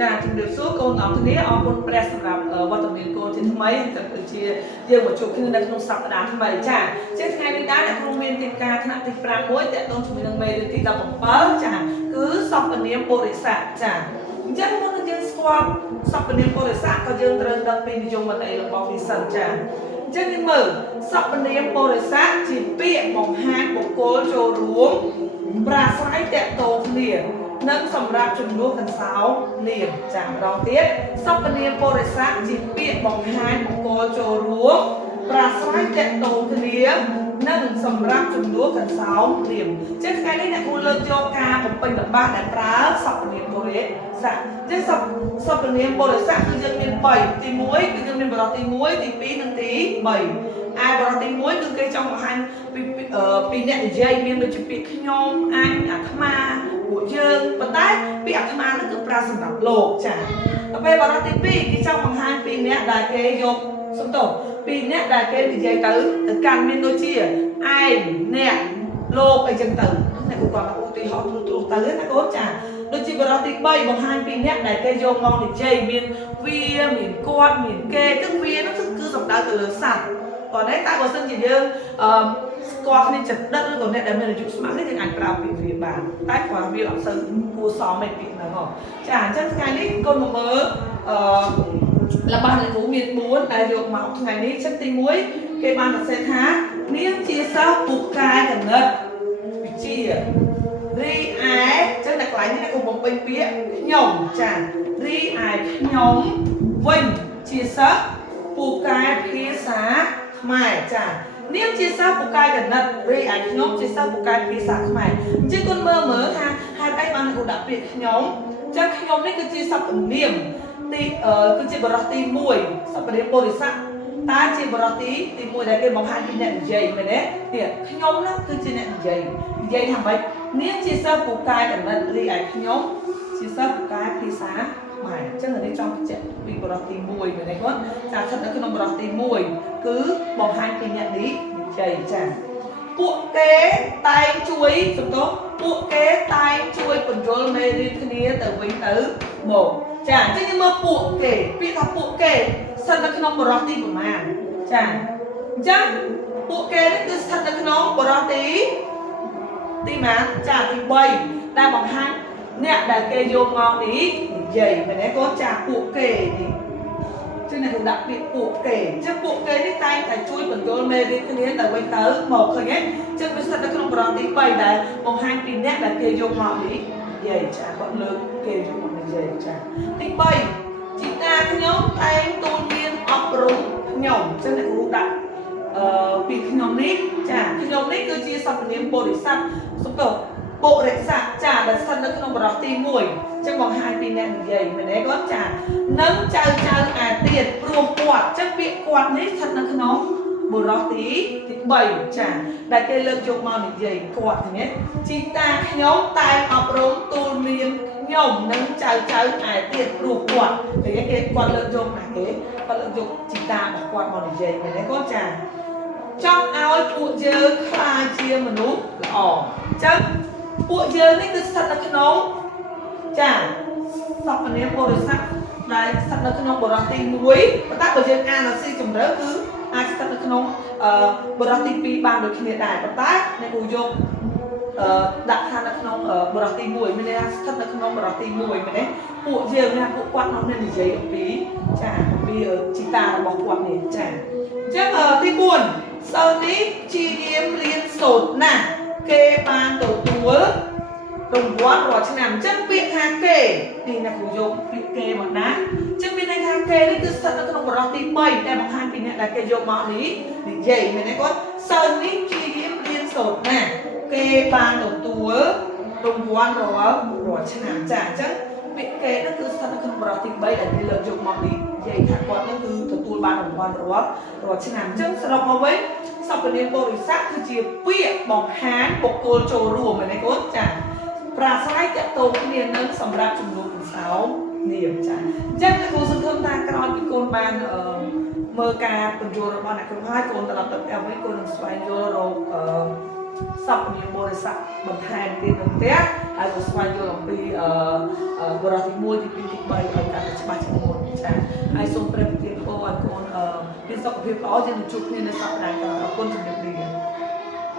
ចាជំរាបសួរកូនអរគុណអរគុណព្រះសម្រាប់វត្តមានកូនជាថ្មីក៏គឺជាយើងមកជួបគ្នានៅក្នុងសប្តាហ៍ថ្មីចាជាថ្ងៃនេះដែរអ្នកគ្រូមានទីការថ្នាក់ទី5មួយតកតងជាមួយនឹងមេរៀនទី17ចាគឺសព្វនាមពុរិស័កចាអញ្ចឹងមុននឹងយើងស្គាល់សព្វនាមពុរិស័កក៏យើងត្រូវដឹងពីនិយមន័យរបស់វាសិនចាអញ្ចឹងយើងមើលសព្វនាមពុរិស័កជាពាក្យបង្ហាញបុគ្គលចូលរួមប្រាស្រ័យតកតងគ្នានិងសម្រាប់ចំនួនកន្សោនាមចាម្ដងទៀតសព្វនាមពុរិស័កជាពាក្យបង្ហាញបុគ្គលចូលរួមប្រាស្រ័យតកតងគ្នានិងសម្រាប់ចំនួនកន្សោនាមចឹងថ្ងៃនេះអ្នកគ្រូលើកយកការបំពេញល្បះដែលប្រើសព្វនាមពុរិស័កចឹងសព្វនាមពុរិស័កគឺយើងមាន3ទី1គឺយើងមានបរិបទទី1ទី2និងទី3ឯបរិបទទី1គឺគេចង់បង្ហាញពីអ្នកនិយាយមានដូចជាពាក្យខ្ញុំអញអាត្មាពួកយើងប៉ុន្តែពាក្យអាត្មានោះគឺប្រើសម្រាប់លោកចាដល់ពេលបរិបទទី2គេចង់បង្ហាញពីអ្នកដែលគេយកសំទោសពីអ្នកដែលគេនិយាយទៅកាន់មានដូចជាឯងអ្នកលោកអីចឹងទៅអ្នកគ្រូគាត់ឧទាហរណ៍ទូទៅណាកូនចាដូចជាបរិបទទី3បង្ហាញពីអ្នកដែលគេយកមកនិយាយមានវាមានគាត់មានគេគឺវានោះគឺសំដៅទៅលើសត្វប៉ុន្តែបើសិនជាយើងស្គាល់គ្នាចិត្តដិតឬក៏អ្នកដែលមានអាយុស្មើនេះយើងអាចប្រើពាក្យវាបានតែគ្រាន់វាអត់សូវគួរសមឯពាក្យហ្នឹងហ៎ចាអញ្ចឹងថ្ងៃនេះកូនមកមើលរបស់អ្នកគ្រូមាន4ដែលយកមកថ្ងៃនេះចិត្តទី1គេបានសរសេរថានាងជាសិស្សពូកែកណិតវិជ្ជារីឯចឹងតែកន្លែងនេះអ្នកគ្រូបំពេញពាក្យខ្ញុំចារីឯខ្ញុំវិញជាសិស្សពូកែភាសាខ្មែរចានាងជាសិស្សពូកែកណិតរីឯខ្ញុំជាសិស្សពូកែភាសាខ្មែរអញ្ចឹងគុណមើលថាហេតុអីបានអ្នកគ្រូដាក់ពាក្យខ្ញុំអញ្ចឹងខ្ញុំនេះគឺជាសព្វនាមគឺជាបរិបទទី1សព្វនាមពុរិស័កតែជាបរិបទទី1ដែលគេបង្ហាញពីអ្នកនិយាយមែនទេនេះខ្ញុំនោះគឺជាអ្នកនិយាយថាម៉េចនាងជាសិស្សពូកែកណិតរីឯខ្ញុំជាសិស្សពូកែភាសាខ្មែរអញ្ចឹងនេះចង់បញ្ជាក់ពីបរិបទទី1មែនទេគាត់ចាស្ថិតនៅក្នុងបរិបទទី1គឺបង្ហាញពីអ្នកនិយាយចាពួកគេតែងជួយសំទោសពួកគេតែងជួយបញ្យល់មេរៀនគ្នាទៅវិញទៅមកចាអញ្ចឹងយើងមើលពួកគេពាក្យថាពួកគេស្ថិតនៅក្នុងបរិបទទីប្រមាណចាអញ្ចឹងពួកគេនេះគឺស្ថិតនៅក្នុងបរិបទទីម៉ានចាទី3ដែលបង្ហាញអ្នកដែលគេយកមកនេះនិយាយមែនទេកូនចាពួកគេនេះចឹងអ្នកដាក់ពាក្យពួកគេចឹងពួកគេនេះតែងតែជួយបញ្យល់មេរៀនគ្នាទៅវិញទៅមកឃើញទេចឹងវាស្ថិតនៅក្នុងបរិបទទី3ដែលបង្ហាញពីអ្នកដែលគេយកមកនេះនិយាយចាគាត់លើកគេយកមកនិយាយចាទី3ជីតាខ្ញុំតែងទូលមានអប់រំខ្ញុំចឹងអ្នកគ្រូដាក់ពីខ្ញុំនេះចាខ្ញុំនេះគឺជាសព្វនាមពុរិស័កសំទោសពុរិស័កចាដែលស្ថិតនៅក្នុងបរិបទទី1ចឹងបង្ហាញពីអ្នកនិយាយមែនទេគាត់ចានិងចៅឯទៀតព្រោះគាត់ចឹងពាក្យគាត់នេះស្ថិតនៅក្នុងបរិបទទី3ចាដែលគេលើកយកមកនិយាយគាត់នេះជីតាខ្ញុំតែអប់រំទូលមានខ្ញុំនិងចៅឯទៀតព្រោះគាត់គេគាត់លើកយកណាគេគាត់លើកយកជីតារបស់គាត់មកនិយាយមែនទេគាត់ចាចង់ឲ្យពួកយើងខ្លាចជាមនុស្សល្អអញ្ចឹងពួកយើងនេះគឺស្ថិតនៅក្នុងចាសព្វនាមពុរិស័កដែលស្ថិតនៅក្នុងបរិបទទី1ប៉ុន្តែបើយើងអានឲ្យស៊ីជម្រៅគឺអាចស្ថិតនៅក្នុងបរិបទទី2បានដូចគ្នាដែរប៉ុន្តែអ្នកគ្រូយកដាក់ថានៅក្នុងបរិបទទី1មានន័យថាស្ថិតនៅក្នុងបរិបទទី1មែនទេពួកយើងណាពួកគាត់មកនិយាយអំពីចាអំពីជីតារបស់គាត់នេះចាអញ្ចឹងទី4សិស្សនេះព្យាយាមរៀនសូត្រណាស់គេបានទទួលរង្វាន់រាល់ឆ្នាំអញ្ចឹងពាក្យថាគេនេះអ្នកគ្រូយកពាក្យគេមកដាក់អញ្ចឹងមានន័យថាគេនេះគឺស្ថិតនៅក្នុងបរិបទទី3ដែលបង្ហាញពីអ្នកដែលគេយកមកនេះនិយាយមែនទេគាត់សិស្សនេះព្យាយាមរៀនសូត្រណាស់គេបានទទួលរង្វាន់រាល់ឆ្នាំចាអញ្ចឹងពាក្យគេនោះគឺស្ថិតនៅក្នុងបរិបទទី3ដែលគេលើកយកមកនេះនិយាយថាគាត់នោះគឺទទួលបានរង្វាន់រាល់ឆ្នាំអញ្ចឹងសរុបមកវិញសព្វនាមពុរិស័កគឺជាពាក្យបង្ហាញបុគ្គលចូលរួមមែនទេកូនចាប្រាស្រ័យទាក់ទងគ្នានឹងសម្រាប់ចំនួនកន្សោនាមចាអញ្ចឹងគ្រូសង្ឃឹមថាក្រោយពីកូនបានមើលការបញ្យល់របស់អ្នកគ្រូហើយកូនត្រឡប់ទៅផ្ទះវិញកូននឹងស្វែងយល់រក សពនាមបរិស័ទបន្ថែមទៀតនៅផ្ទះហើយក៏ស្វែងយល់អំពីបរិយាទី1ទី2ទី3ឲ្យកាន់តែច្បាស់ជាងមុនចាហើយសូមព្រះប្រទានពរឲ្យកូនមានសុខភាពល្អយើងនឹងជួបគ្នានៅសប្តាហ៍ក្រោយអរគុណជំរាបលា